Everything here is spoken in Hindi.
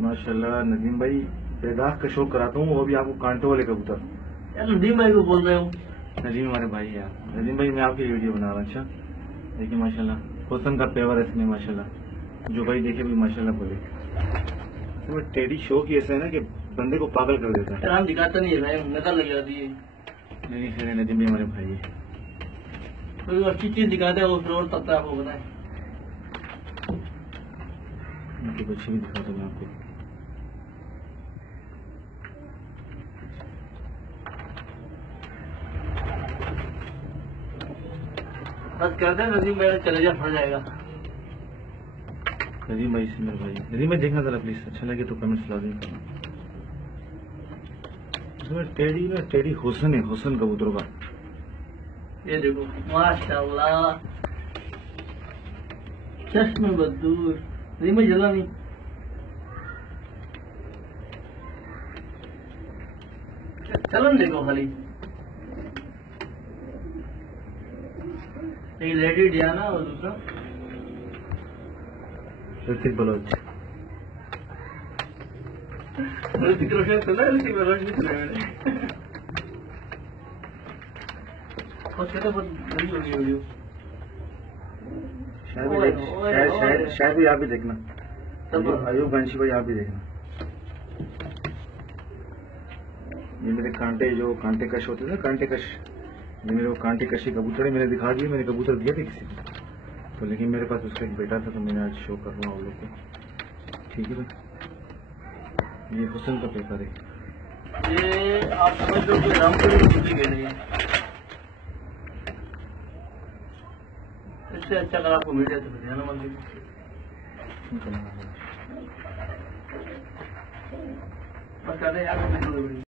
माशाल्लाह नदीम भाई, बेदाग का शौक कराता हूँ, वो भी आपको कांटों वाले कबूतर। यार नदीम भाई को बोल रहे हो? नदीम हमारे भाई यार, नदीम भाई मैं आपकी वीडियो बना रहा हूँ। अच्छा देखिए माशाल्लाह, हुस्न का पेवर है इसमें माशाल्लाह, जो भाई देखे भी माशाल्लाह बोले। इसमें टेडी शौक ही ऐसा है ना कि बंदे को पागल कर देता है। यार हम दिखाता नहीं है भाई, नजर लग जाती है। नहीं खैर, नदीम भाई हमारे भाई है। कोई अच्छी चीज दिखाते हैं वो फिर और तब तक आपको बताए। उनकी बच्ची भी दिखाता हूँ मैं आपको। बस करते हैं नदीम भाई, चले जा फट जाएगा। नदीम भाई से मेरे भाई, नदीम भाई देखना जरा प्लीज, अच्छा लगे तो कमेंट्स ला दें। इसमें टेडी ना, टेडी हुस्न है, हुस्न कबूतरों का। ये देखो माशाल्लाह, चश्मे बदूर। नदीम भाई जला नहीं। चलन देखो खाली, एक लेडी डियाना और दूसरा ऋतिक बलोच। ऋतिक रोशन सुना है? ऋतिक बलोच भी सुना है मैंने। बहुत कहते बहुत बड़ी होगी वीडियो। शायद भी आप भी देखना, अयूब वंशी भाई आप भी देखना। ये मेरे कांटे, जो कांटे कश होते थे ना, कांटे कश, ये मेरे वो कांटे कशी कबूतर है, मैंने दिखा दिए। मैंने कबूतर दिए थे किसी को तो, लेकिन मेरे पास उसका एक बेटा था तो मैंने आज शो कर रहा हूँ आप लोग को। ठीक है भाई, ये हुस्न का पेपर है। ये आप समझ लो कि रामपुरी की छुट्टी गई है। इससे अच्छा अगर आपको मिल जाए तो ध्यान मत दीजिए। बस कहते हैं यार